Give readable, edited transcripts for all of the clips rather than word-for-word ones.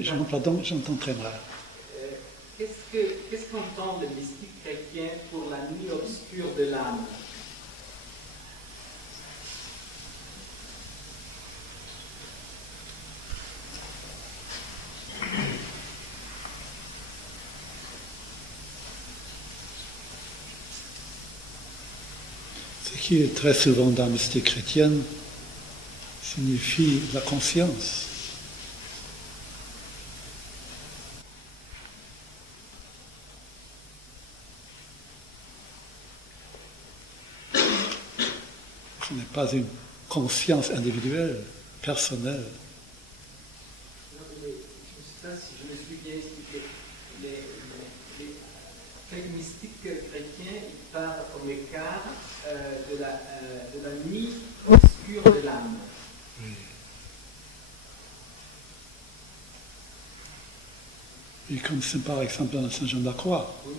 J'entends très mal. Qu'est-ce qu'entendent les mystiques chrétiens pour la nuit obscure de l'âme? Ce qui est très souvent dans la mystique chrétienne signifie la conscience. Ce n'est pas une conscience individuelle, personnelle. Je ne sais pas si je me suis bien expliqué. Les mystiques chrétiens ils parlent comme écart de la nuit obscure de l'âme. Oui. Et comme c'est par exemple dans Saint Jean de la Croix. Oui.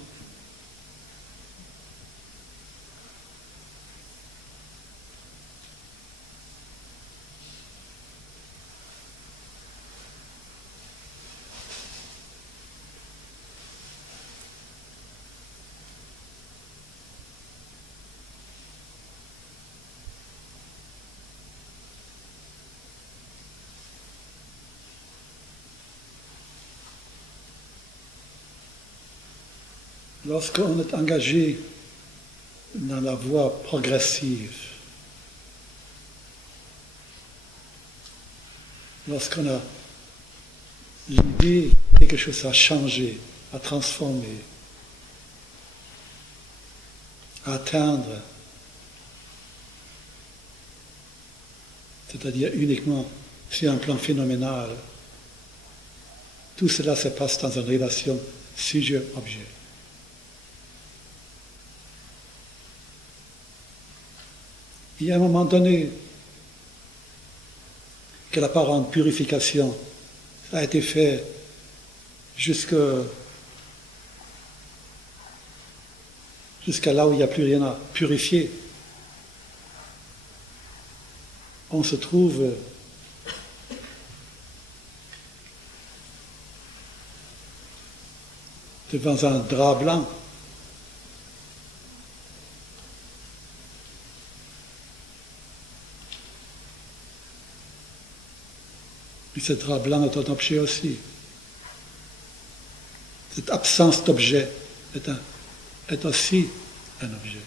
Lorsqu'on est engagé dans la voie progressive, lorsqu'on a l'idée que quelque chose a changé, a transformé, à atteindre, c'est-à-dire uniquement sur un plan phénoménal, tout cela se passe dans une relation sujet-objet. Il y a un moment donné que l'apparente purification a été faite jusqu'à là où il n'y a plus rien à purifier. On se trouve devant un drap blanc. Et ce drap blanc est un objet aussi. Cette absence d'objet est aussi un objet.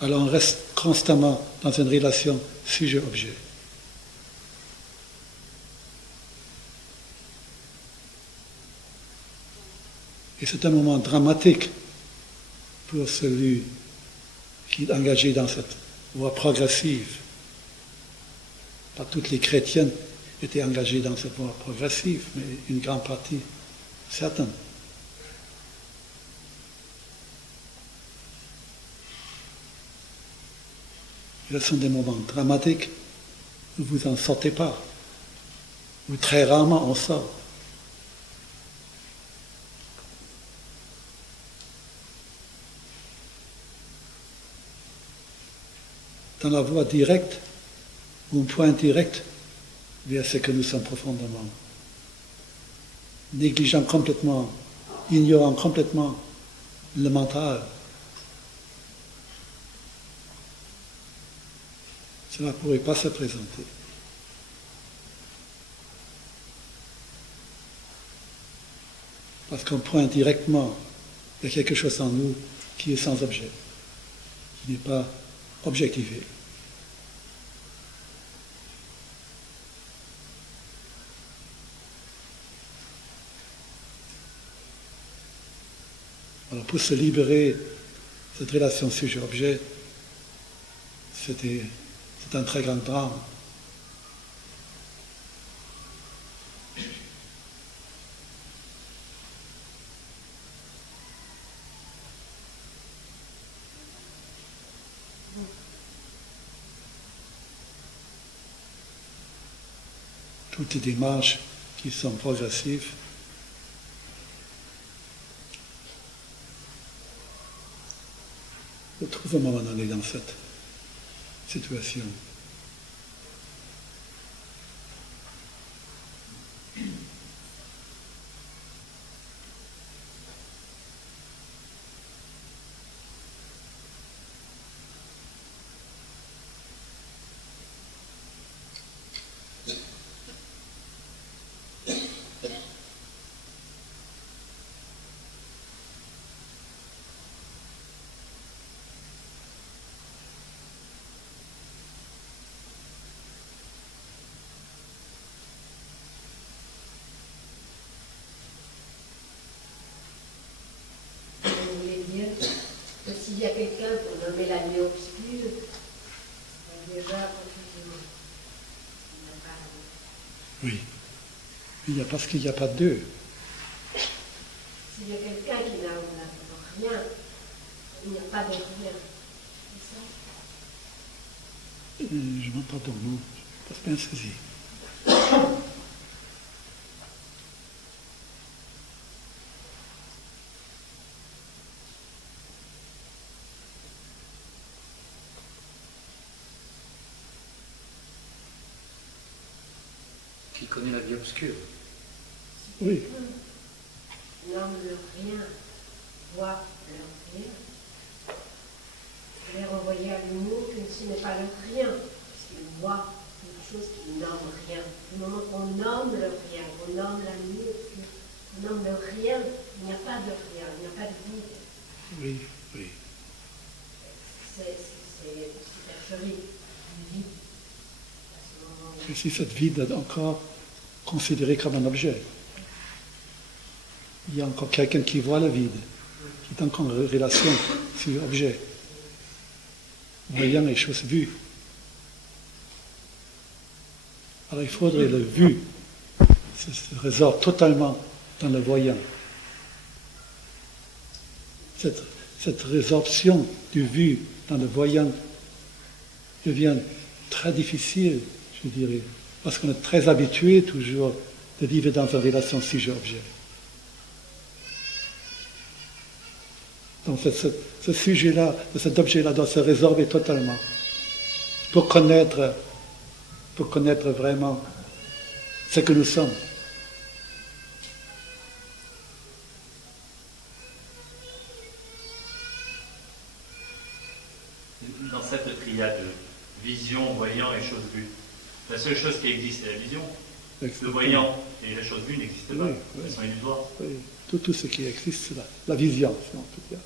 Alors on reste constamment dans une relation sujet-objet. Et c'est un moment dramatique pour celui qui est engagé dans cette voie progressive. Pas toutes les chrétiennes étaient engagées dans cette voie progressive, mais une grande partie, certaines. Et ce sont des moments dramatiques où vous n'en sortez pas, où très rarement on sort. Dans la voie directe, ou un point direct vers ce que nous sommes profondément. Négligeant complètement, ignorant complètement le mental. Cela ne pourrait pas se présenter. Parce qu'on pointe directement vers quelque chose en nous qui est sans objet, qui n'est pas objectivé. Alors pour se libérer de cette relation sujet-objet, c'est un très grand drame. Toutes les démarches qui sont progressives se trouvent à un moment donné dans cette situation. s'il y a quelqu'un pour nommer la nuit obscure, déjà, il n'a pas. Oui. Parce qu'il n'y a pas deux. S'il y a quelqu'un qui n'a rien, il n'y a pas de rien. C'est ça? Je m'entends ton nom. Je ne pas bien saisi. Qui connaît la vie obscure. Oui. Nomme le rien, voit le rien. Je vais renvoyer à l'humour que ce n'est pas le rien, parce qu'il voit quelque chose qui nomme rien. Du moment qu'on nomme le rien, qu'on nomme la nuit, qu'on nomme le rien, il n'y a pas de rien, il n'y a pas de vide. Oui, oui. C'est supercherie, du vide. À ce moment-là. Et si cette vide est encore considérée comme un objet, il y a encore quelqu'un qui voit le vide, qui est encore en relation sur l'objet, voyant les choses vues. Alors il faudrait le vu se résorbe totalement dans le voyant. Cette résorption du vu dans le voyant devient très difficile, je dirais, parce qu'on est très habitué toujours de vivre dans une relation sujet-objet. Donc ce sujet-là, cet objet-là doit se résorber totalement pour connaître vraiment ce que nous sommes. Dans cette triade, vision, voyant et chose vue, la seule chose qui existe, c'est la vision. Le voyant et la chose vue n'existent pas, elles sont illusoires. Oui. Tout ce qui existe, c'est la vision, si on peut dire.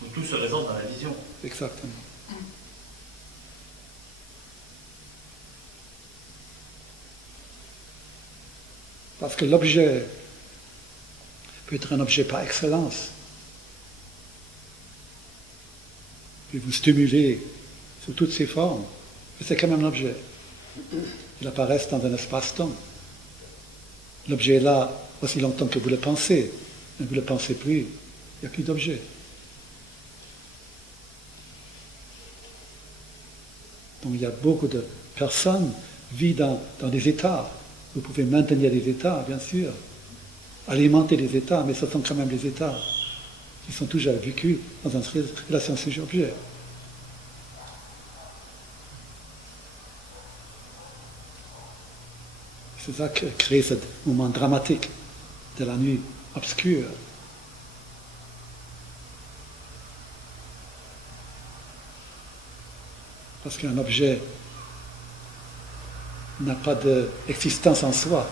Donc tout se résorbe dans la vision. Exactement. Parce que l'objet peut être un objet par excellence. Puis vous stimuler sous toutes ses formes. Mais c'est quand même un objet. Il apparaît dans un espace-temps. L'objet est là aussi longtemps que vous le pensez. Mais vous ne le pensez plus, il n'y a plus d'objet. Donc il y a beaucoup de personnes qui vivent dans des états. Vous pouvez maintenir des états, bien sûr, alimenter des états, mais ce sont quand même des états qui sont toujours vécus dans une relation sujet-objet. C'est ça qui crée ce moment dramatique de la nuit obscure. Parce qu'un objet n'a pas d'existence en soi.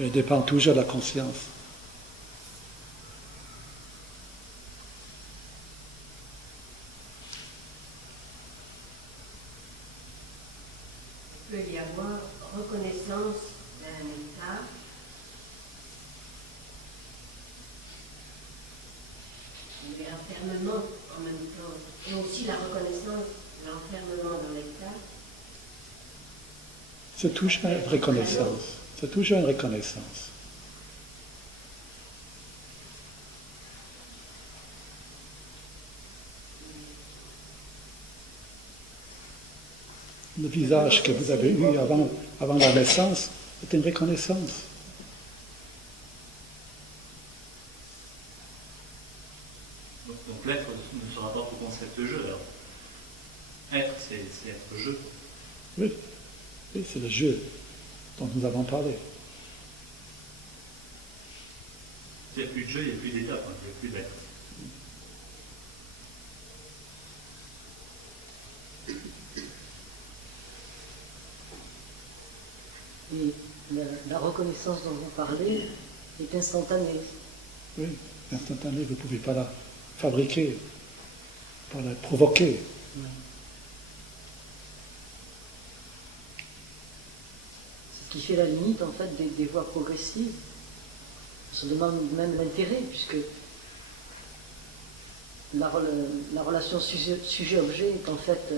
Il dépend toujours de la conscience. Il peut y avoir reconnaissance d'un état et l'enfermement en même temps, et aussi la reconnaissance de l'enfermement dans l'état. C'est toujours une reconnaissance. C'est toujours une reconnaissance. Le visage que vous avez eu avant la naissance est une reconnaissance. Donc l'être ne se rapporte au concept de jeu alors. Être, c'est être jeu. Oui, c'est le jeu dont nous avons parlé. S'il n'y a plus de jeu, il n'y a plus d'état, il n'y a plus d'être. Et la reconnaissance dont vous parlez est instantanée. Oui, instantanée, vous ne pouvez pas la fabriquer, pas la provoquer. C'est qui fait la limite en fait des voies progressives. On se demande même l'intérêt, puisque la relation sujet-objet est en fait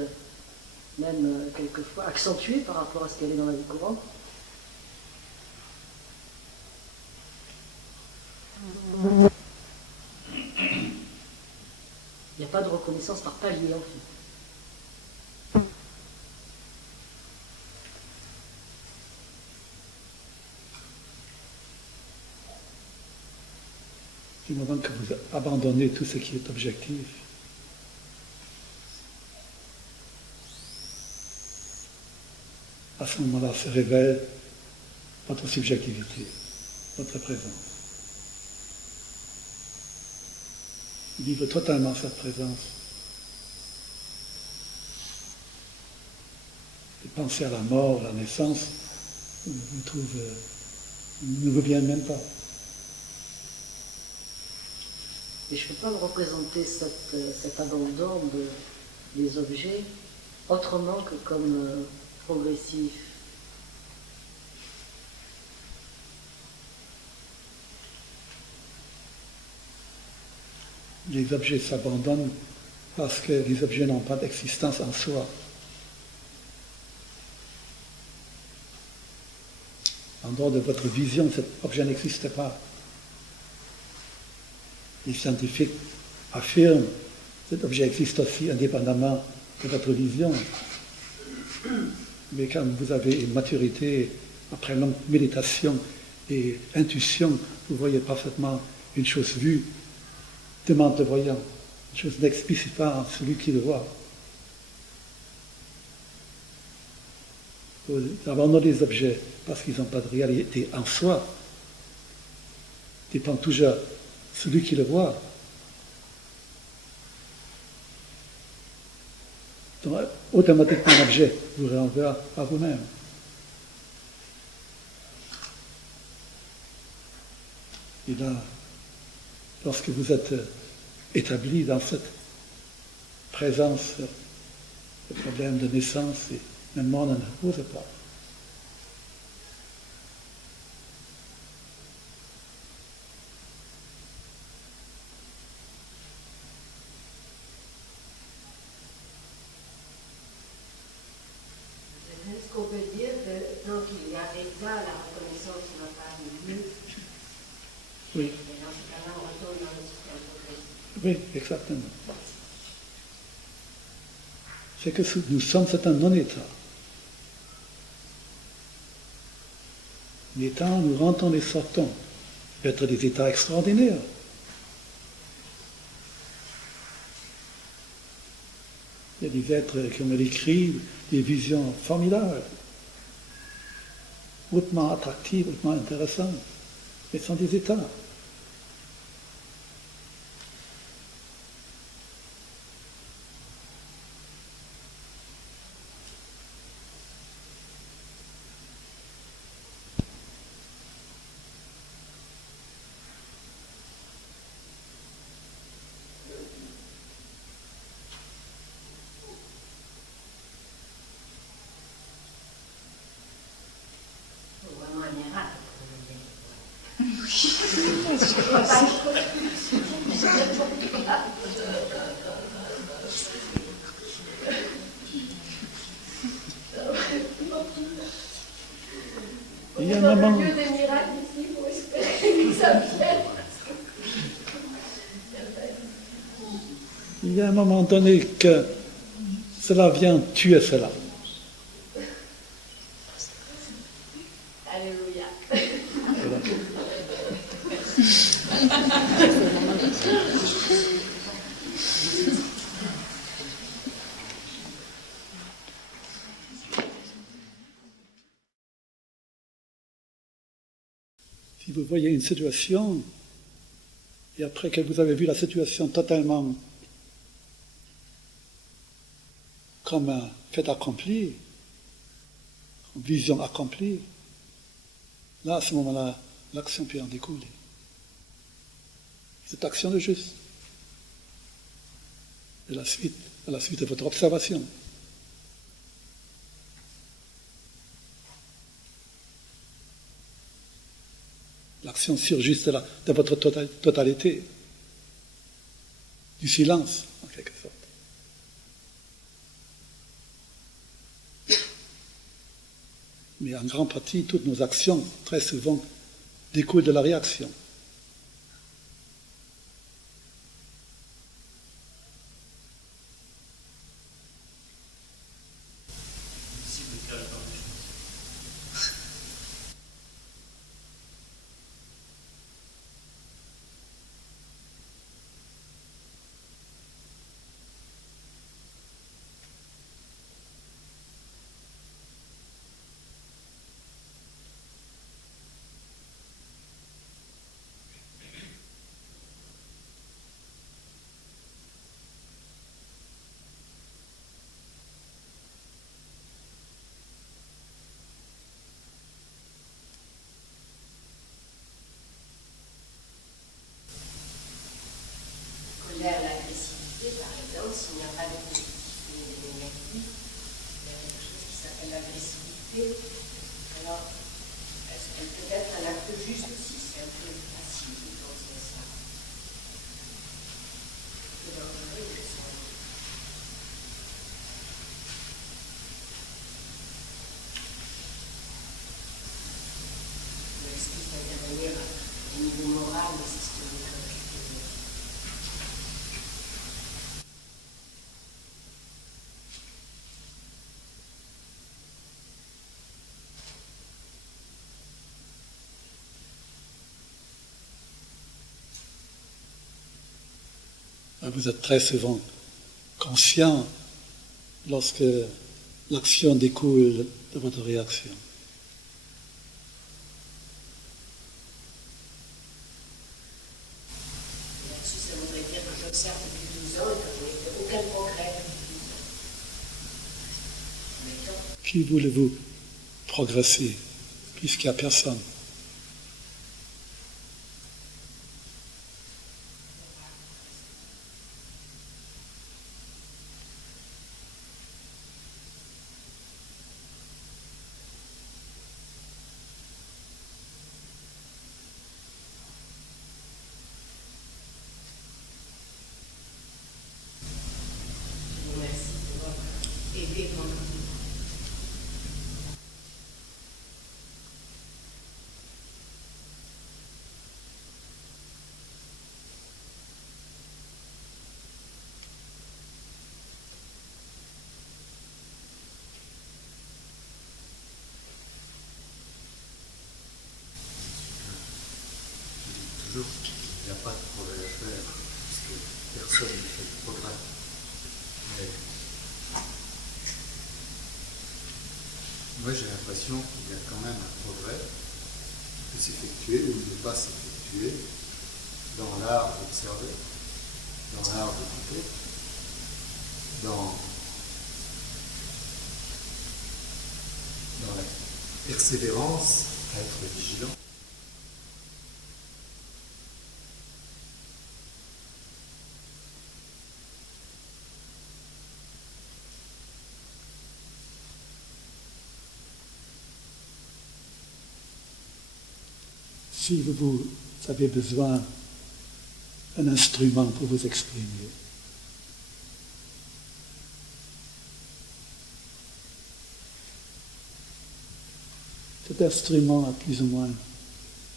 même quelquefois accentuée par rapport à ce qu'elle est dans la vie courante. Il n'y a pas de reconnaissance par palier en fait. Du moment que vous abandonnez tout ce qui est objectif, à ce moment-là se révèle votre subjectivité, votre présence. Vivre totalement cette présence. Et penser à la mort, à la naissance, ne vous vient même pas. Et je ne peux pas me représenter cet abandon des objets autrement que comme progressif. Les objets s'abandonnent parce que les objets n'ont pas d'existence en soi. En dehors de votre vision, cet objet n'existe pas. Les scientifiques affirment que cet objet existe aussi indépendamment de votre vision. Mais quand vous avez une maturité, après longue méditation et intuition, vous voyez parfaitement une chose vue, demande le voyant, une chose n'explicite pas celui qui le voit. Vous abandonnez les objets parce qu'ils n'ont pas de réalité en soi. Dépend toujours celui qui le voit. Donc, automatiquement, l'objet vous renvoie à vous-même. Et là, lorsque vous êtes établi dans cette présence, le problème de naissance et même mort ne pose pas. Est-ce qu'on peut dire que tant qu'il y a déjà la reconnaissance n'a pas de lieu? Oui. Et dans ce cas-là, on retourne dans le système progressif. Oui, exactement. C'est que nous sommes, c'est un non-état. L'état, nous rentrons et sortons. Être des états extraordinaires. Il y a des êtres qui ont décrit des visions formidables, hautement attractives, hautement intéressantes, mais ce sont des états. Vraiment un miracle. Il y a un moment, Au lieu des miracles ici, il faut espérer que ça vienne. il y a un moment donné que cela vient tuer cela. Alléluia. Voilà. Si vous voyez une situation, et après que vous avez vu la situation totalement comme un fait accompli, une vision accomplie, là, à ce moment-là, l'action peut en découler. Cette action de juste. Et à la suite de votre observation. L'action surgit de votre totalité, du silence, en quelque sorte. Mais en grande partie, toutes nos actions, très souvent, découlent de la réaction. L'agressivité, par exemple, s'il n'y a pas de positif ni de négatif, il y a quelque chose qui s'appelle l'agressivité. Alors, est-ce qu'elle peut être un acte juste aussi? C'est un peu facile de penser à ça. C'est dangereux de ça. Mais est-ce qu'il faut intervenir au niveau moral ou systémique? Vous êtes très souvent conscient lorsque l'action découle de votre réaction. Là-dessus, ça voudrait dire que j'observe depuis 12 ans et que je n'ai fait aucun progrès depuis 12 ans. Qui voulez-vous progresser, puisqu'il n'y a personne? Toujours, il n'y a pas de progrès à faire, parce que personne ne fait de progrès. Mais moi, j'ai l'impression qu'il y a quand même un progrès qui peut s'effectuer ou ne pas s'effectuer dans l'art d'observer, dans l'art d'écouter, dans la persévérance à être vigilant. Si vous avez besoin d'un instrument pour vous exprimer, cet instrument a plus ou moins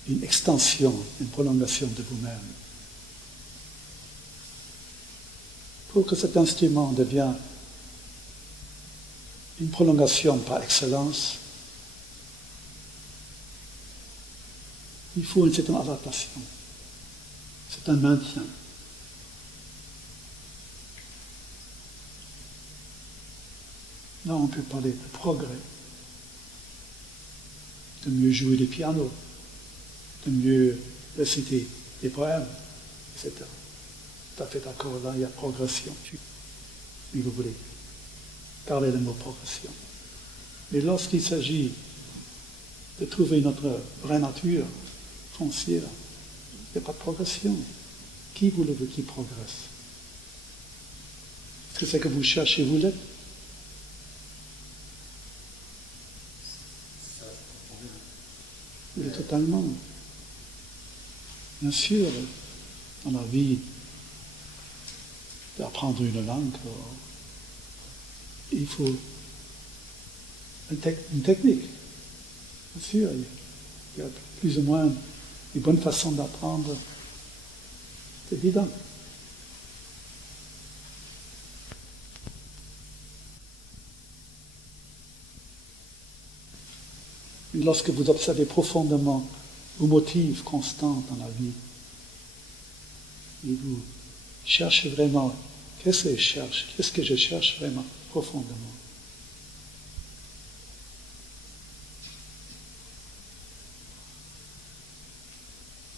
une extension, une prolongation de vous-même. Pour que cet instrument devienne une prolongation par excellence, il faut une certaine adaptation. C'est un maintien. Là, on peut parler de progrès, de mieux jouer du piano, de mieux réciter des poèmes, etc. Tout à fait d'accord, là, il y a progression. Si vous voulez parler de mot progression. Mais lorsqu'il s'agit de trouver notre vraie nature foncière, il n'y a pas de progression. Qui voulez-vous qui progresse? Est-ce que c'est que vous cherchez, vous l'êtes? Vous l'êtes totalement. Bien sûr, dans la vie, d'apprendre une langue, il faut une technique. Bien sûr, il y a plus ou moins une bonne façon d'apprendre. C'est évident. Et lorsque vous observez profondément vos motifs constants dans la vie, et vous cherchez vraiment, qu'est-ce que je cherche vraiment profondément?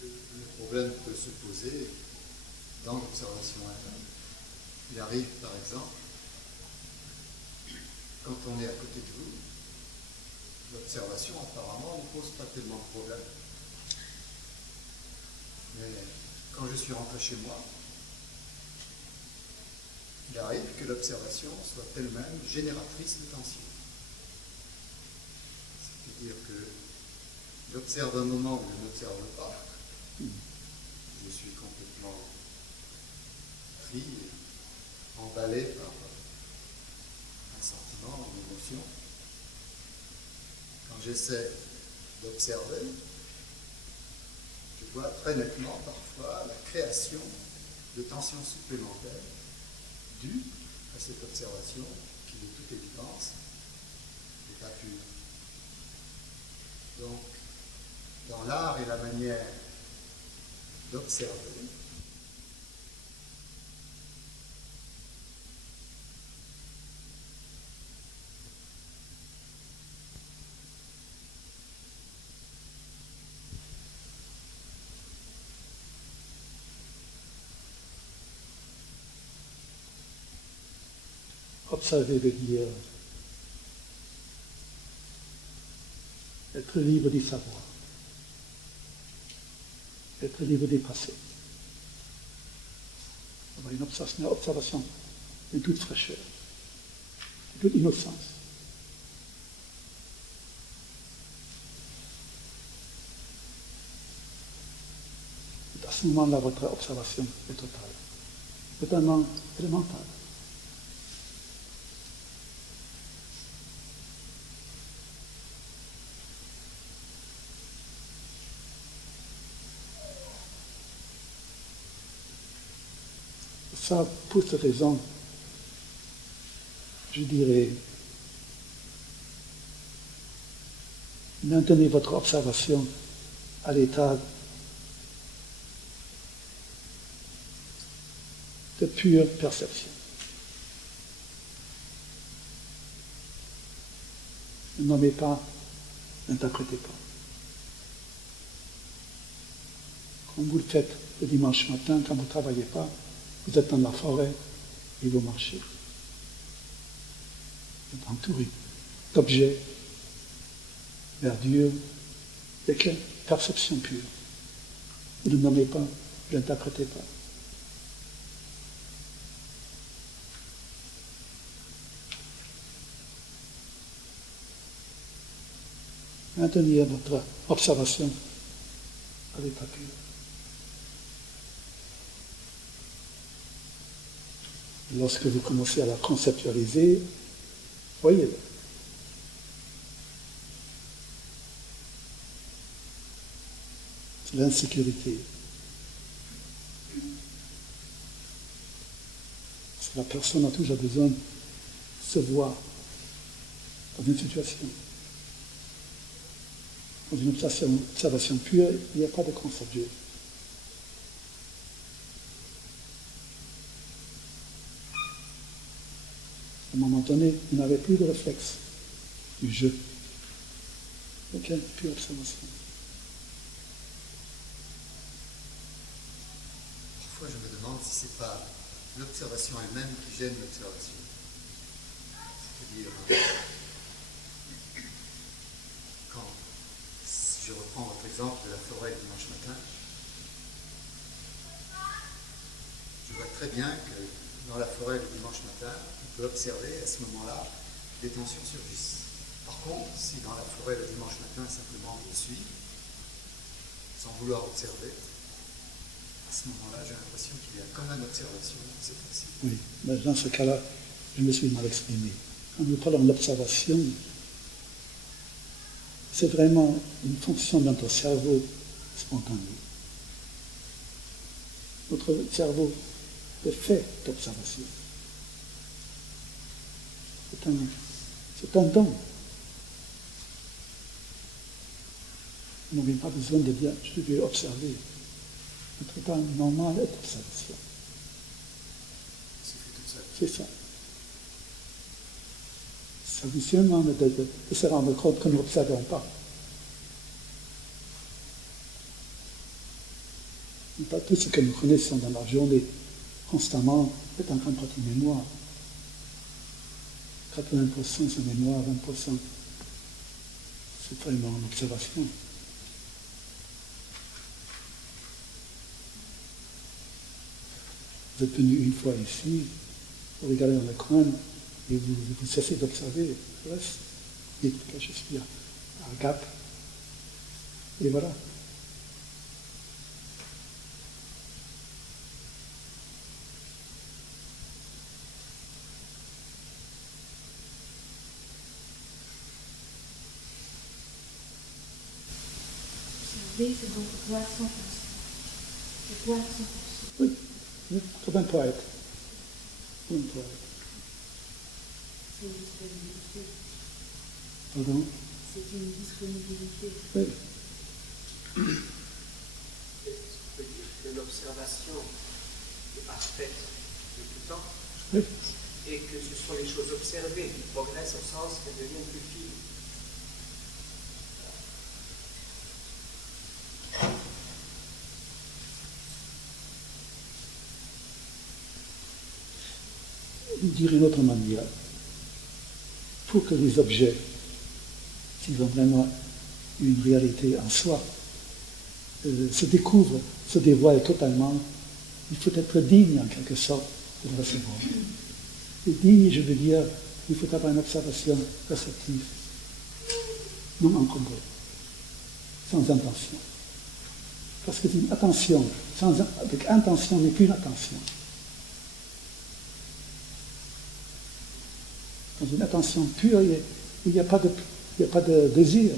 Le problème peut se poser dans l'observation elle-même. Il arrive, par exemple, quand on est à côté de vous, l'observation apparemment ne pose pas tellement de problème. Mais quand je suis rentré chez moi, il arrive que l'observation soit elle-même génératrice de tension. C'est-à-dire que j'observe un moment où je n'observe pas. Je suis complètement pris, emballé par un sentiment, une émotion. Quand j'essaie d'observer, je vois très nettement parfois la création de tensions supplémentaires dues à cette observation qui, de toute évidence, n'est pas pure. Donc, dans l'art et la manière d'observer, observer veut dire être libre du savoir, être libre du passé. Avoir une observation de toute fraîcheur, de toute innocence. Et à ce moment-là, votre observation est totale, totalement élémentale. Ça, pour cette raison, je dirais, maintenez votre observation à l'état de pure perception. Ne nommez pas, n'interprétez pas. Comme vous le faites le dimanche matin, quand vous ne travaillez pas, vous êtes dans la forêt et vous marchez. Vous êtes entouré d'objets, verdure, de quelle perception pure. Vous ne nommez pas, vous n'interprétez pas. Maintenir votre observation à l'état pur. Lorsque vous commencez à la conceptualiser, voyez-le. C'est l'insécurité. Parce que la personne a toujours besoin de se voir dans une situation. Dans une observation pure, il n'y a pas de concept Dieu. À un moment donné, vous n'avez plus de réflexe du jeu. Ok, plus observation. Parfois, je me demande si ce n'est pas l'observation elle-même qui gêne l'observation. C'est-à-dire, si je reprends votre exemple de la forêt dimanche matin, je vois très bien que dans la forêt le dimanche matin, on peut observer à ce moment-là des tensions surgissent. Par contre, si dans la forêt le dimanche matin, simplement je suis, sans vouloir observer, ce moment-là, j'ai l'impression qu'il y a comme une observation, c'est possible. Oui, mais dans ce cas-là, je me suis mal exprimé. Quand nous parlons d'observation, c'est vraiment une fonction de notre cerveau spontané. Notre cerveau est fait d'observation. C'est un don. Nous n'avons pas besoin de dire « je vais observer ». Notre temps normal est d'observation. C'est ça. Ça veut seulement de se rendre compte que nous n'observons pas. Et pas tout ce que nous connaissons dans la journée constamment est en grande partie mémoire. 80% c'est mémoire, 20% c'est vraiment une observation. Vous êtes venu une fois ici, vous regardez dans le coin et vous cessez d'observer. Le reste, dites que je suis à Gap. Et voilà. Observer, c'est donc voir sans penser. C'est voir sans penser. Oui, c'est un poète. Un poète. C'est une disponibilité. Pardon? C'est une disponibilité. Oui. On peut dire que l'observation est parfaite de tout temps Oui. et que ce sont les choses observées qui progressent au sens qu'elles deviennent plus fines. Dire d'une autre manière, pour que les objets, s'ils ont vraiment une réalité en soi, se découvrent, se dévoilent totalement, il faut être digne en quelque sorte de le recevoir. Et digne, je veux dire, il faut avoir une observation réceptive, non encombrée, sans intention. Parce que une attention, avec intention n'est plus une attention. Dans une attention pure, il n'y a pas de désir.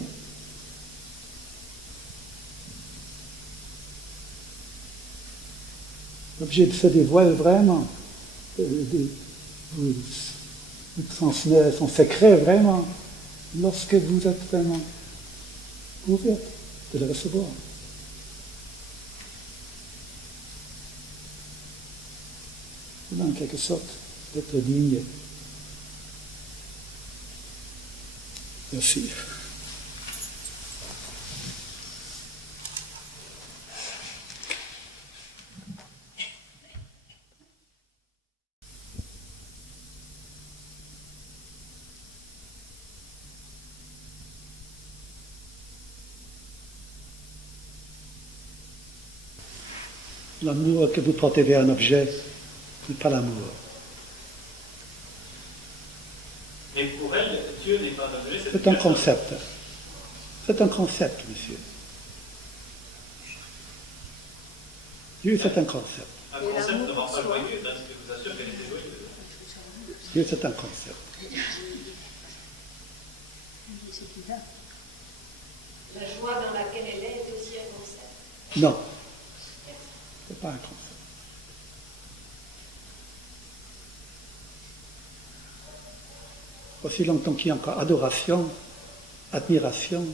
L'objet se dévoile vraiment, vous transmet son secret vraiment, lorsque vous êtes vraiment ouvert de le recevoir. En quelque sorte, d'être digne. Merci. L'amour que vous portez vers un objet n'est pas l'amour. Mais pour elle, Dieu n'est pas un objet, C'est un concept. C'est un concept, monsieur. Dieu, c'est un concept. Un concept ne rend pas joyeux, parce que je vous assure qu'elle était joyeuse. Dieu, c'est un concept. La joie dans laquelle elle est aussi un concept. Non. C'est pas un concept. Aussi longtemps qu'il y a encore adoration, admiration,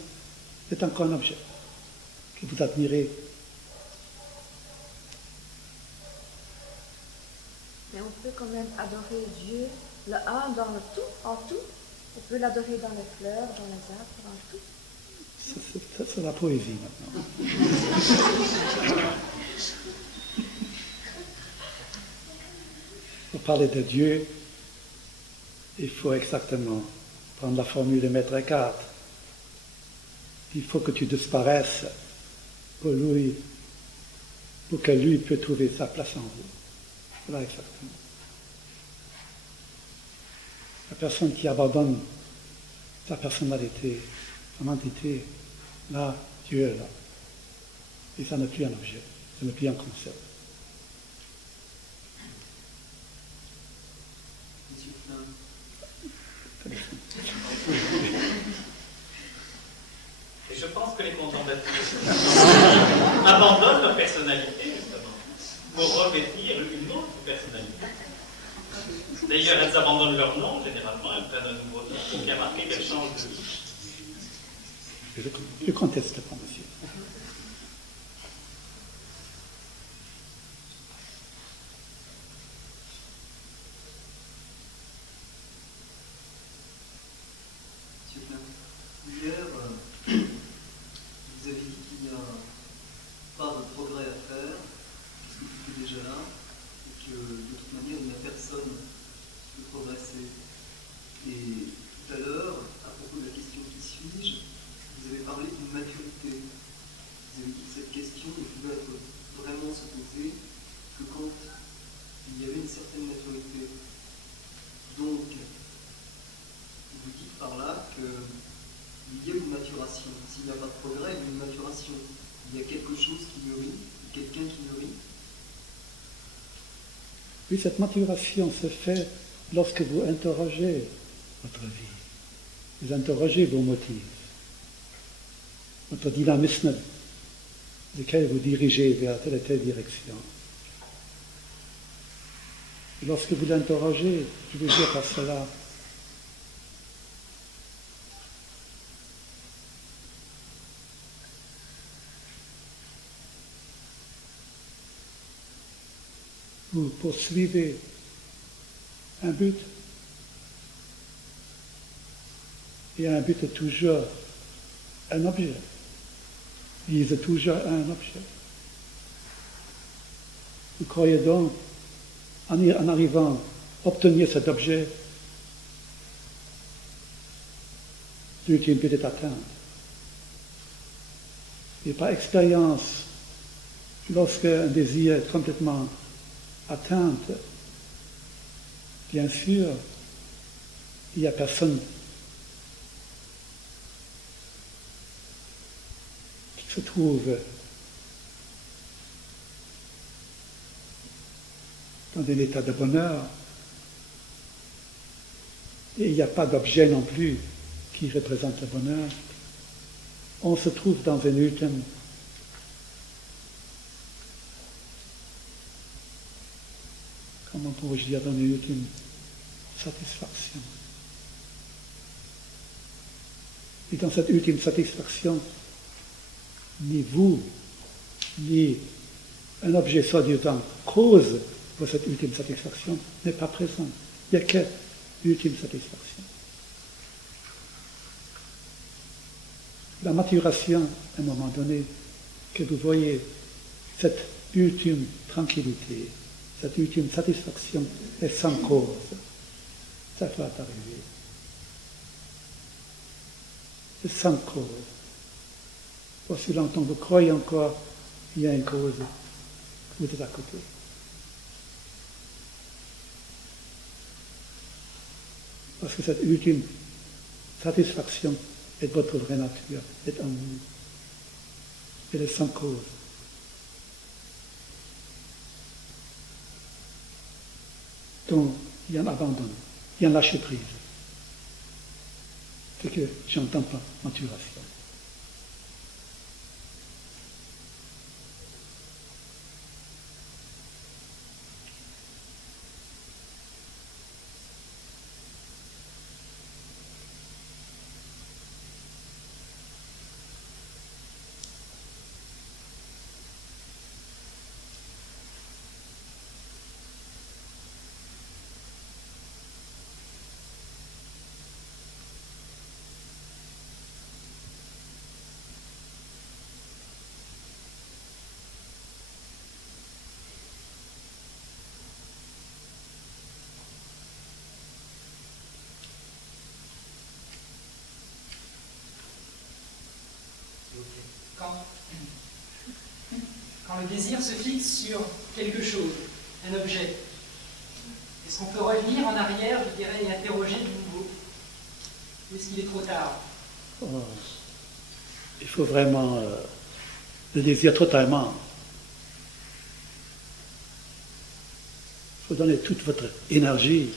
c'est encore un objet que vous admirez. Mais on peut quand même adorer Dieu, le un dans le tout, en tout. On peut l'adorer dans les fleurs, dans les arbres, dans le tout. C'est la poésie maintenant. Pour parler de Dieu, il faut exactement prendre la formule de Maître Eckhart. Il faut que tu disparaisses pour que lui puisse trouver sa place en vous. Voilà exactement. La personne qui abandonne sa personnalité, son entité, là, Dieu est là. Et ça n'est plus un objet, ça n'est plus un concept. Et je pense que les contemplatifs abandonnent leur personnalité, justement, pour revêtir une autre personnalité. D'ailleurs, elles abandonnent leur nom, généralement, elles prennent un nouveau nom, qui a marqué qu'elles changent de vie. Je conteste pas, monsieur. Hier, vous avez dit qu'il n'y a pas de progrès à faire, puisque tout est déjà là, et que de toute manière, il n'y a personne de progresser. Et tout à l'heure, à propos de la question qui suis-je, vous avez parlé d'une maturité. Vous avez dit que cette question ne pouvait être vraiment se poser que quand il y avait une certaine maturité. Donc, vous dites par là qu'il y a une maturation. S'il n'y a pas de progrès, il y a une maturation. Il y a quelque chose qui mûrit, quelqu'un qui mûrit. Oui, cette maturation se fait lorsque vous interrogez votre vie. Vous interrogez vos motifs. Votre dynamisme, lequel vous dirigez vers telle et telle direction. Et lorsque vous l'interrogez, je veux dire par cela, vous poursuivez un but. Et un but est toujours un objet. Vise toujours un objet. Vous croyez donc, en arrivant à obtenir cet objet, l'ultime but est atteint. Et par expérience, lorsqu'un désir est complètement atteint, bien sûr, il n'y a personne qui se trouve dans un état de bonheur. Et il n'y a pas d'objet non plus qui représente le bonheur. On se trouve dans un ultime comment pourrais-je dire, dans une ultime satisfaction. Et dans cette ultime satisfaction, ni vous, ni un objet soi-disant cause pour cette ultime satisfaction n'est pas présent. Il n'y a que l'ultime satisfaction. La maturation, à un moment donné, que vous voyez cette ultime tranquillité, cette ultime satisfaction est sans cause. Ça va arriver. C'est sans cause. Aussi longtemps que vous croyez encore qu'il y a une cause, vous êtes à côté. Parce que cette ultime satisfaction est votre vraie nature, est en vous. Elle est sans cause. Donc, il y a un abandon, il y a un lâcher prise. C'est que j'entends pas maturation. Quand le désir se fixe sur quelque chose, un objet, est-ce qu'on peut revenir en arrière, je dirais, et interroger de nouveau? Ou est-ce qu'il est trop tard? Il faut vraiment le désir totalement. Il faut donner toute votre énergie,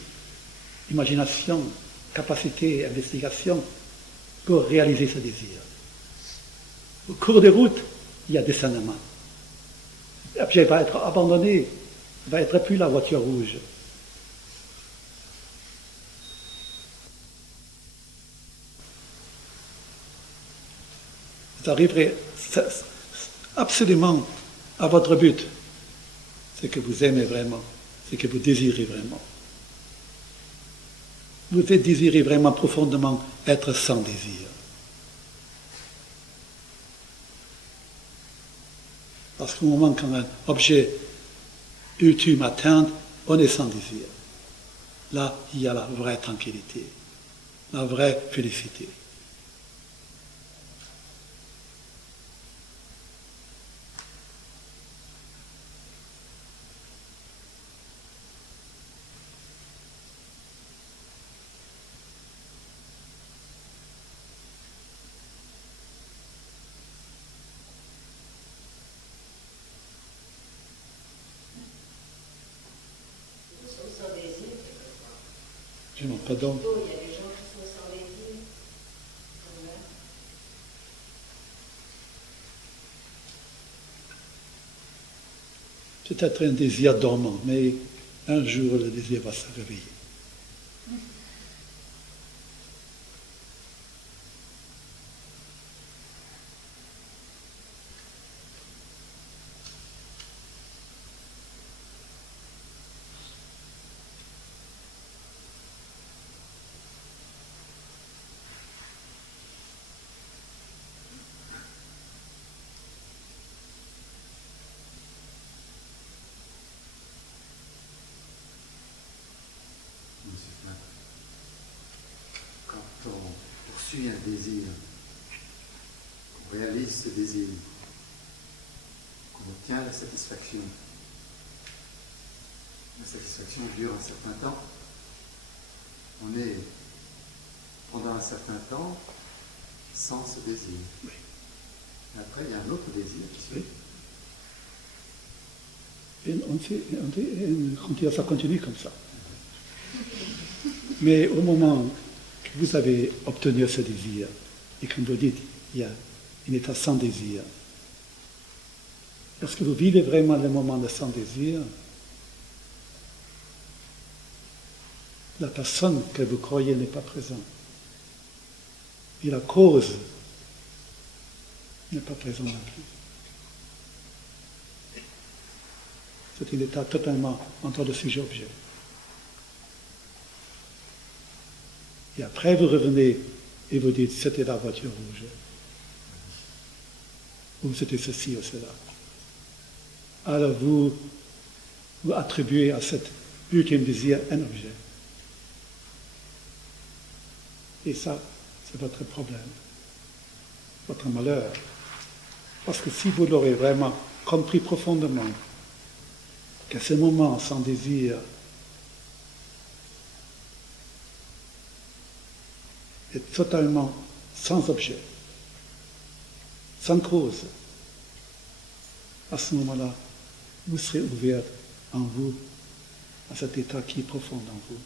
imagination capacité et investigation pour réaliser ce désir. Au cours de route, il y a discernement. L'objet va être abandonné, il va être plus la voiture rouge. Vous arriverez absolument à votre but, c'est que vous aimez vraiment, c'est que vous désirez vraiment. Vous désirez vraiment profondément être sans désir. Parce qu'au moment quand un objet ultime atteint, on est sans désir. Là, il y a la vraie tranquillité, la vraie félicité. Je n'en pas donc. Il y a des gens qui sont sans désir. Peut-être un désir dormant, mais un jour le désir va se réveiller. Quand on poursuit un désir, qu'on réalise ce désir, qu'on obtient la satisfaction dure un certain temps. On est pendant un certain temps sans ce désir. Et après, il y a un autre désir qui suit. Ça continue comme ça. Mais au moment que vous avez obtenu ce désir, et comme vous dites, il y a un état sans désir, lorsque vous vivez vraiment le moment de sans désir, la personne que vous croyez n'est pas présente. Et la cause n'est pas présente non plus. C'est un état totalement entre le sujet-objet. Et après, vous revenez et vous dites, c'était la voiture rouge. Ou c'était ceci ou cela. Alors vous attribuez à cet ultime désir un objet. Et ça, c'est votre problème, votre malheur. Parce que si vous l'aurez vraiment compris profondément, qu'à ce moment sans désir est totalement sans objet, sans cause, à ce moment-là, vous serez ouvert en vous à cet état qui est profond en vous,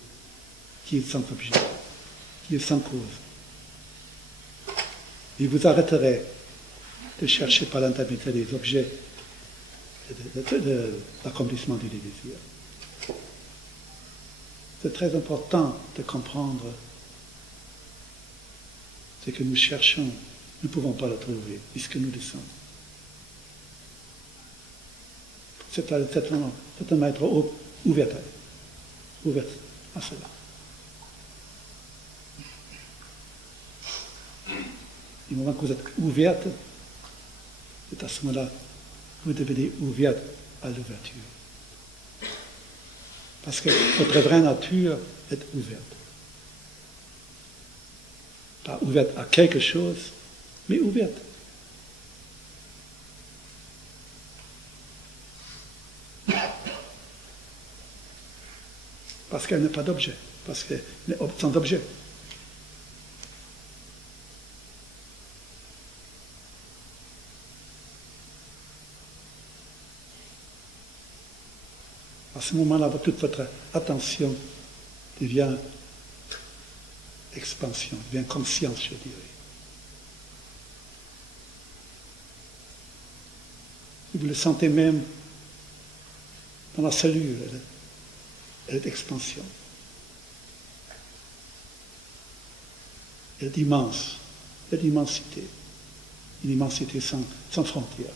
qui est sans objet, qui est sans cause. Et vous arrêterez de chercher par l'intermédiaire des objets de l'accomplissement du désir. C'est très important de comprendre ce que nous cherchons. Nous ne pouvons pas le trouver, puisque nous le sommes. C'est un être ouvert à cela. Du moment que vous êtes ouverte, c'est à ce moment-là vous devenez ouverte à l'ouverture. Parce que votre vraie nature est ouverte. Pas ouverte à quelque chose, mais ouverte. Parce qu'elle n'a pas d'objet, parce qu'elle est sans objet. À ce moment-là, toute votre attention devient expansion, devient conscience, je dirais. Vous le sentez même dans la cellule, elle est expansion. Elle est immense, elle est l'immensité, une immensité sans frontières.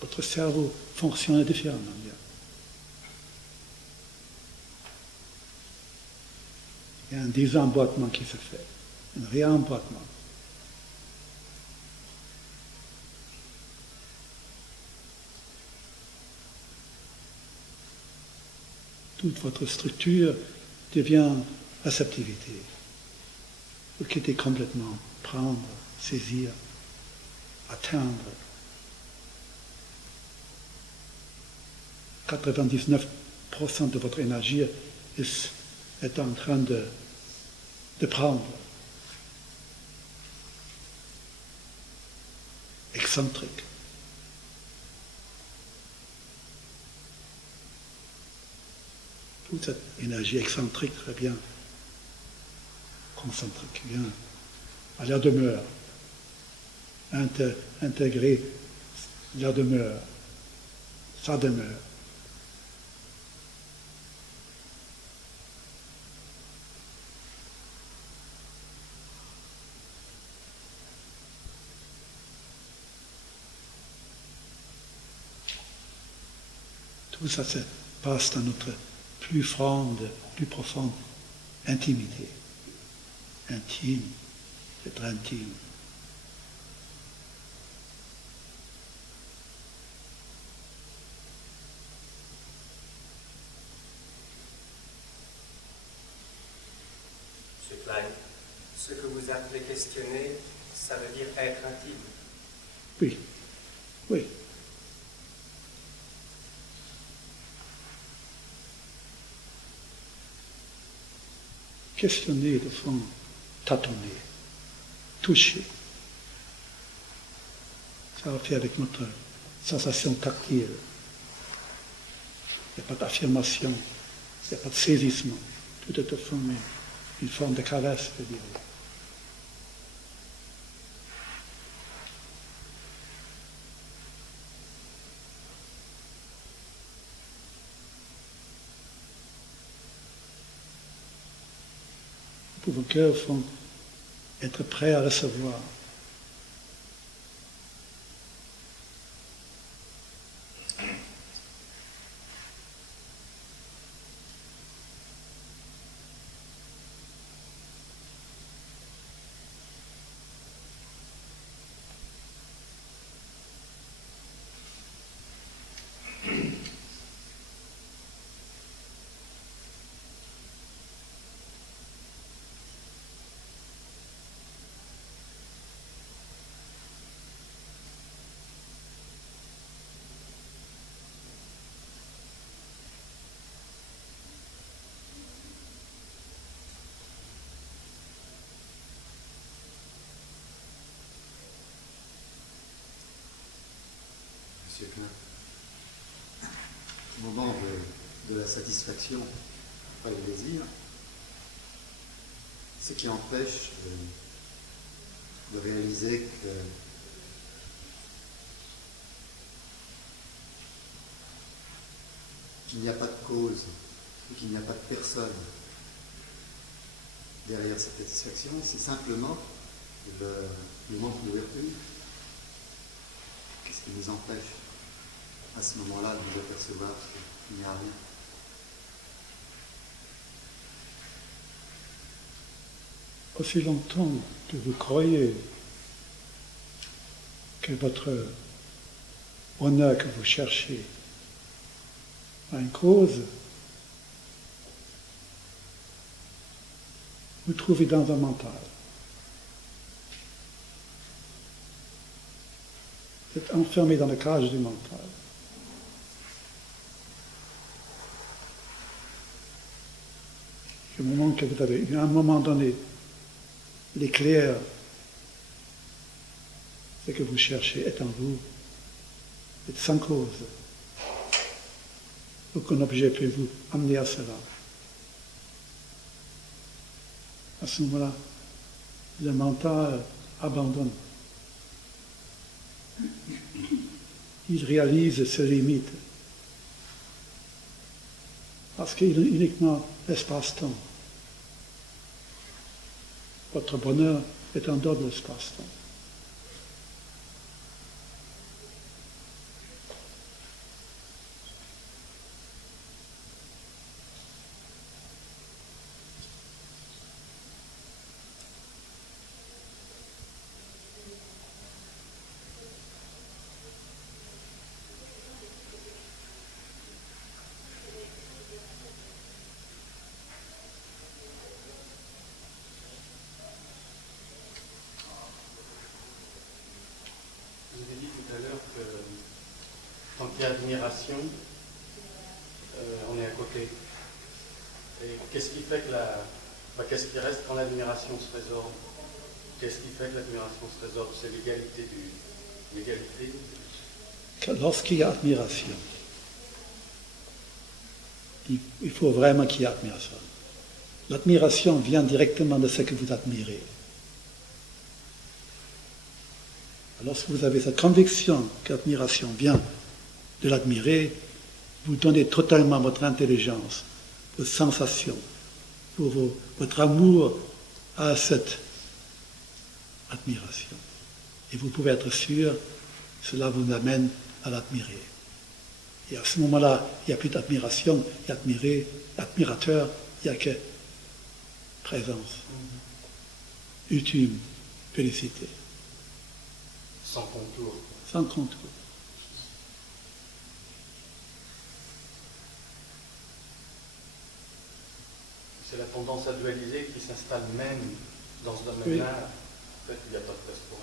Votre cerveau fonctionne différemment. Il y a un désemboîtement qui se fait, un réemboîtement. Toute votre structure devient réceptivité. Vous quittez complètement prendre, saisir, atteindre. 99% de votre énergie est en train de prendre. Excentrique. Toute cette énergie excentrique revient concentrique, vient à leur demeure, intégrer leur demeure, sa demeure. Tout ça se passe dans notre plus profonde intimité. Intime, être intime. Monsieur Klein, ce que vous appelez questionner, ça veut dire être intime. Oui, oui. Questionner, de fond, tâtonner, toucher. Ça va faire avec notre sensation tactile. Il n'y a pas d'affirmation, il n'y a pas de saisissement. Tout est de fond, mais une forme de caresse, je dirais. Pour vos cœurs font être prêts à recevoir. Monsieur Klein, au moment de la satisfaction par le désir, ce qui empêche de réaliser qu'il n'y a pas de cause, ou qu'il n'y a pas de personne derrière cette satisfaction, c'est simplement le manque d'ouverture. Qu'est-ce qui nous empêche à ce moment-là de nous apercevoir qu'il n'y a rien? Aussi longtemps que vous croyez que votre honneur que vous cherchez a une cause, vous trouvez dans un mental. Vous êtes enfermé dans la cage du mental. Au moment que vous avez eu, à un moment donné, l'éclair, ce que vous cherchez est en vous, est sans cause. aucun objet peut vous amener à cela. À ce moment-là, le mental abandonne. Il réalise ses limites. Parce qu'il est uniquement l'espace-temps. Votre bonheur est en dehors de l'espace-temps. Vous avez dit tout à l'heure que tant qu'il y a admiration, on est à côté. Et qu'est-ce qui fait que qu'est-ce qui reste quand l'admiration se résorbe? Qu'est-ce qui fait que l'admiration se résorbe? C'est l'égalité. Lorsqu'il y a admiration, il faut vraiment qu'il y ait admiration. L'admiration vient directement de ce que vous admirez. Lorsque vous avez cette conviction que l'admiration vient de l'admirer, vous donnez totalement votre intelligence, vos sensations, votre amour à cette admiration. Et vous pouvez être sûr, cela vous amène à l'admirer. Et à ce moment-là, il n'y a plus d'admiration, il y a admirateur, il n'y a que présence, ultime, félicité. Sans contour. Sans contour. C'est la tendance à dualiser qui s'installe même dans ce domaine-là. Oui. En fait, il n'y a pas de place pour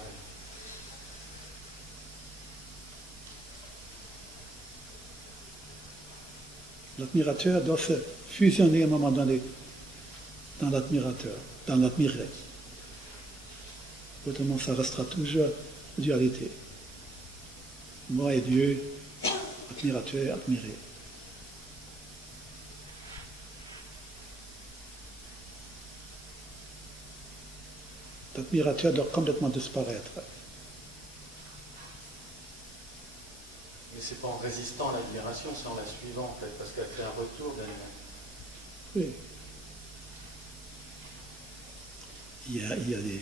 elle. L'admirateur doit se fusionner à un moment donné dans l'admirateur, dans l'admiré. Autrement, ça restera toujours dualité. Moi et Dieu, admirateur, admiré. L'admirateur doit complètement disparaître. Mais c'est pas en résistant à l'admiration, c'est en la suivant, en fait, parce qu'elle fait un retour d'elle-même. Oui. Il y a des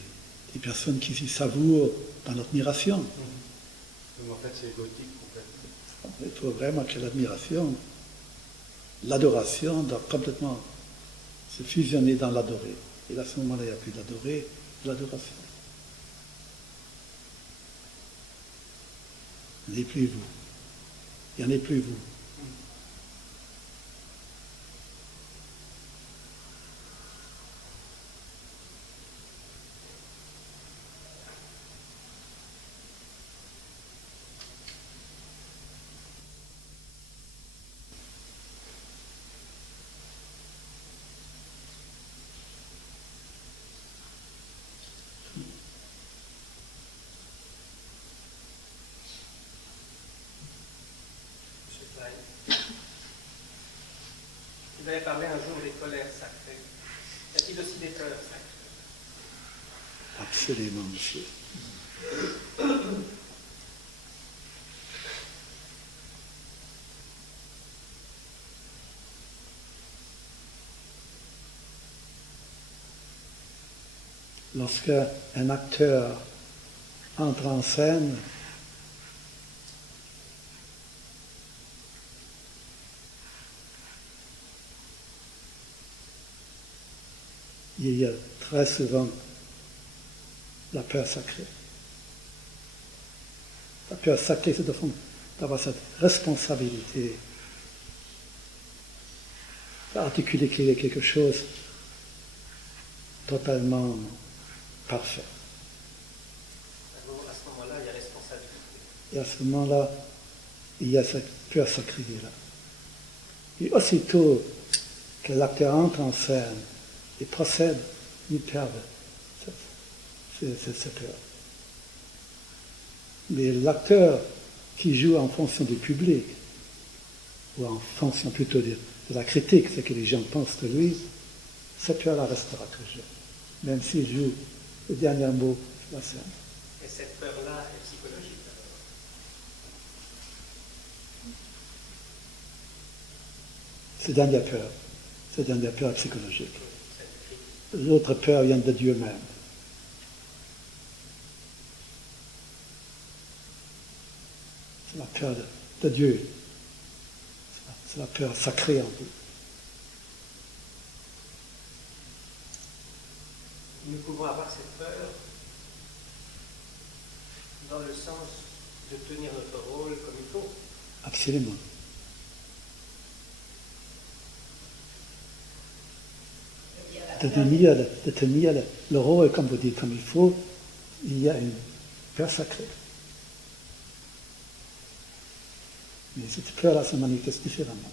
personnes qui s'y savourent dans l'admiration. Mais en fait, c'est égotique, complètement. Il faut vraiment que l'admiration, l'adoration doit complètement se fusionner dans l'adoré. Et à ce moment-là, il n'y a plus d'adoré, l'adoration. Il n'y en a plus vous. Il n'y en a plus vous. Vous avez parlé un jour des colères sacrées. Y a-t-il aussi des peurs sacrées? Absolument, monsieur. Lorsque un acteur entre en scène, il y a très souvent la peur sacrée. La peur sacrée, c'est d'avoir cette responsabilité d'articuler quelque chose totalement parfait. À ce moment-là, il y a responsabilité. Et à ce moment-là, il y a cette peur sacrée-là. Et aussitôt que l'acteur entre en scène et procède, il perd cette peur. Mais l'acteur qui joue en fonction du public, ou en fonction plutôt de la critique, ce que les gens pensent de lui, cette peur-là restera toujours, même s'il joue le dernier mot sur la scène. Et cette peur-là est psychologique alors. Cette dernière peur psychologique. L'autre peur vient de Dieu même. C'est la peur de Dieu. C'est la peur sacrée en vous. Nous pouvons avoir cette peur dans le sens de tenir notre rôle comme il faut. Absolument. De tenir le rôle, comme vous dites, comme il faut, il y a une peur sacrée. Mais cette peur-là se manifeste différemment.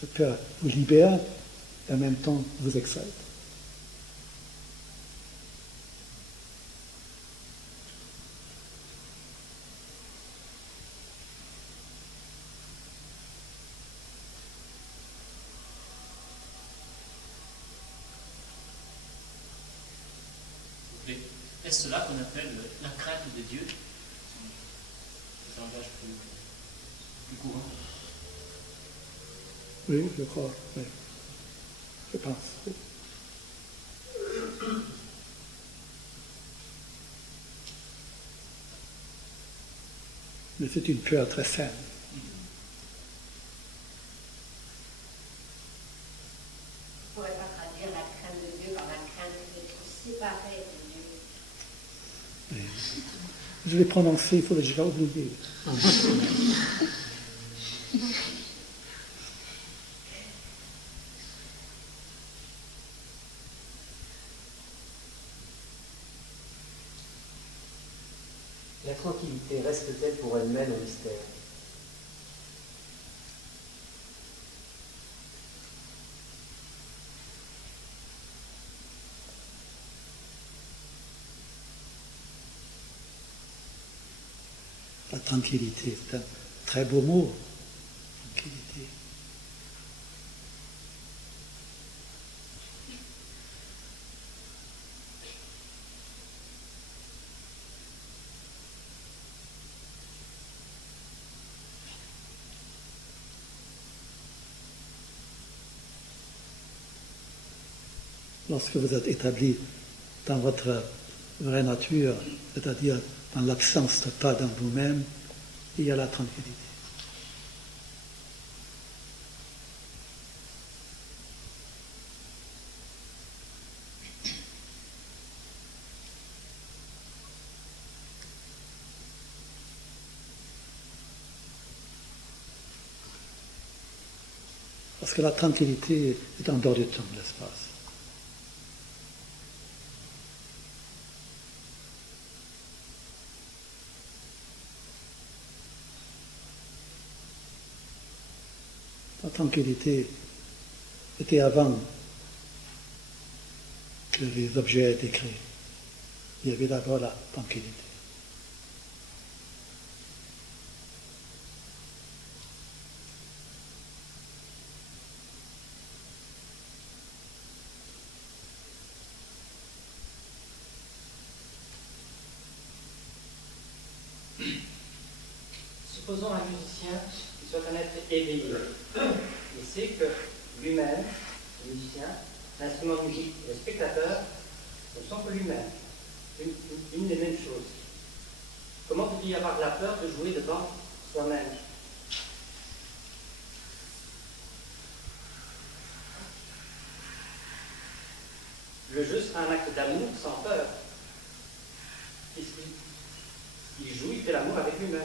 Cette peur vous libère et en même temps vous excite. Est-ce cela qu'on appelle la crainte de Dieu? C'est un langage plus courant. Oui, je crois, oui. Je pense. Oui. Mais c'est une peur très saine. On ne pourrait pas traduire la crainte de Dieu par la crainte d'être séparé de Dieu. Oui. Je l'ai prononcé, il faut que je l'oublie. La tranquillité reste-t-elle pour elle-même un mystère? La tranquillité, c'est un très beau mot. Tranquillité. Lorsque vous êtes établi dans votre vraie nature, c'est-à-dire dans l'absence de pas dans vous-même, il y a la tranquillité. Parce que la tranquillité est en dehors du temps, de l'espace. La tranquillité était avant que les objets aient été créés. Il y avait d'abord la tranquillité. Supposons un musicien qui soit un être éveillé. Il sait que lui-même, le musicien, l'instrument de musique et le spectateur ne sont que lui-même, une des mêmes choses. Comment peut-il y avoir la peur de jouer devant soi-même? Le jeu sera un acte d'amour sans peur. Il joue, il fait l'amour avec lui-même.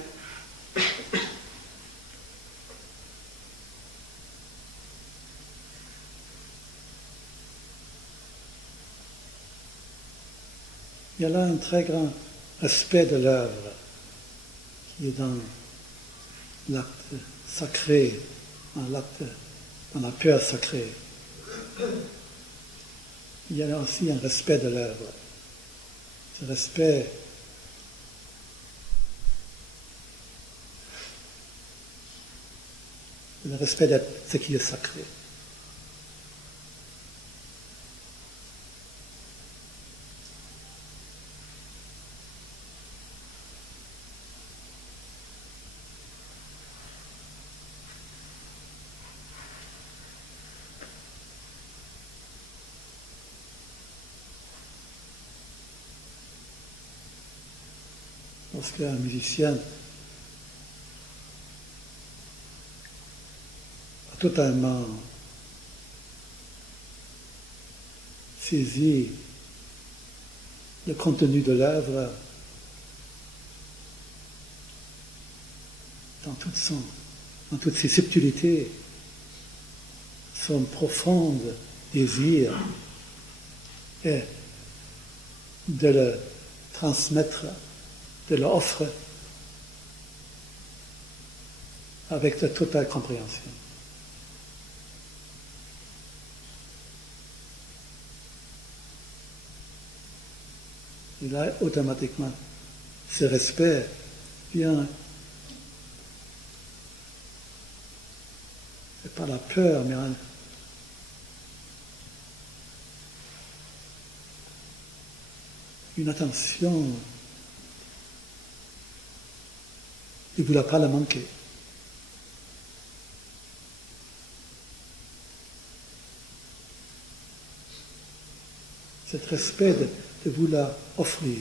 Il y a là un très grand aspect de l'œuvre qui est dans l'acte sacré, dans la peur sacrée. Il y a là aussi un respect de l'œuvre. Ce respect le respect de ce qui est sacré. Lorsqu'un musicien a totalement saisi le contenu de l'œuvre dans toutes ses subtilités, son profond désir est de le transmettre, de l'offre avec de totale compréhension. Et là, automatiquement, ce respect vient, c'est pas la peur, mais une attention. Il ne voulait pas la manquer. Cet respect de vouloir offrir.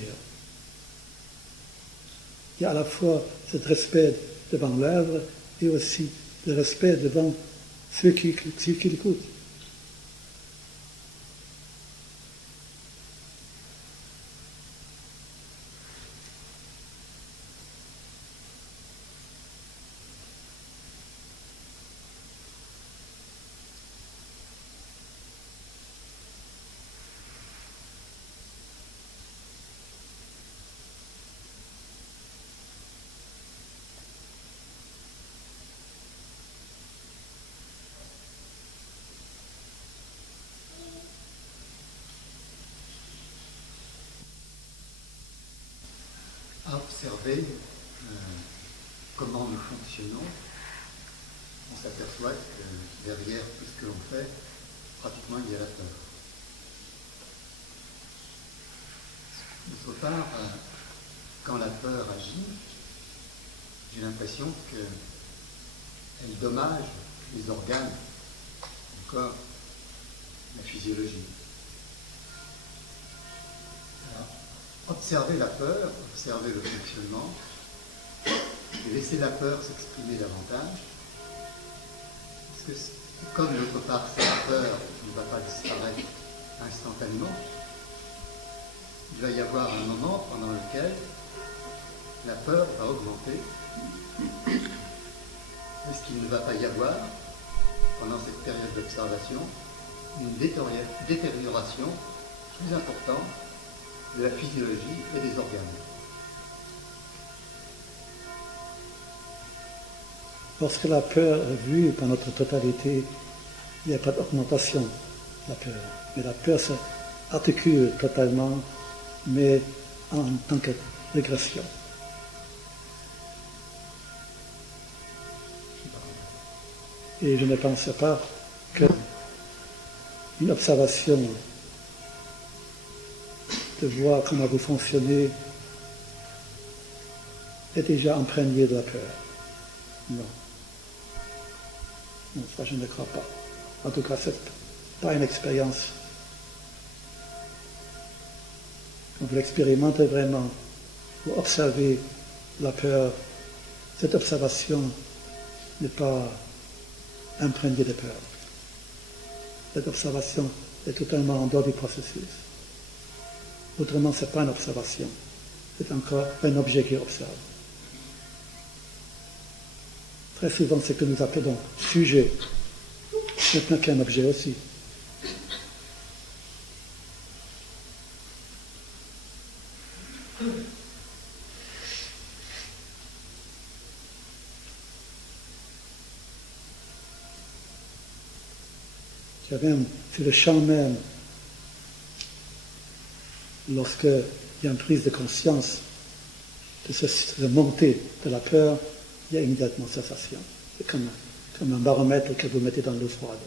Il y a à la fois cet respect devant l'œuvre et aussi le respect devant ceux qui l'écoutent. À observer comment nous fonctionnons, on s'aperçoit que derrière tout ce que l'on fait, pratiquement il y a la peur. D'autre part, quand la peur agit, j'ai l'impression qu'elle dommage les organes du corps, la physiologie. Alors, observer la peur, observer le fonctionnement, et laisser la peur s'exprimer davantage, parce que comme d'autre part cette peur ne va pas disparaître instantanément, il va y avoir un moment pendant lequel la peur va augmenter. Est-ce qu'il ne va pas y avoir, pendant cette période d'observation, une détérioration plus importante de la physiologie et des organes? Lorsque la peur est vue par notre totalité, il n'y a pas d'augmentation de la peur. Mais la peur s'articule totalement, mais en tant que régression. Et je ne pense pas qu'une observation de voir comment vous fonctionnez est déjà imprégnée de la peur. Non. Non, ça je ne crois pas. En tout cas, ce n'est pas une expérience. Quand vous l'expérimentez vraiment, vous observez la peur, cette observation n'est pas imprégnée de peur. Cette observation est totalement en dehors du processus. Autrement, ce n'est pas une observation. C'est encore un objet qui observe. Très souvent, ce que nous appelons sujet, maintenant qu'un objet aussi. C'est le champ même, lorsqu'il y a une prise de conscience de cette montée de la peur, il y a immédiatement cessation. C'est comme comme un baromètre que vous mettez dans l'eau froide.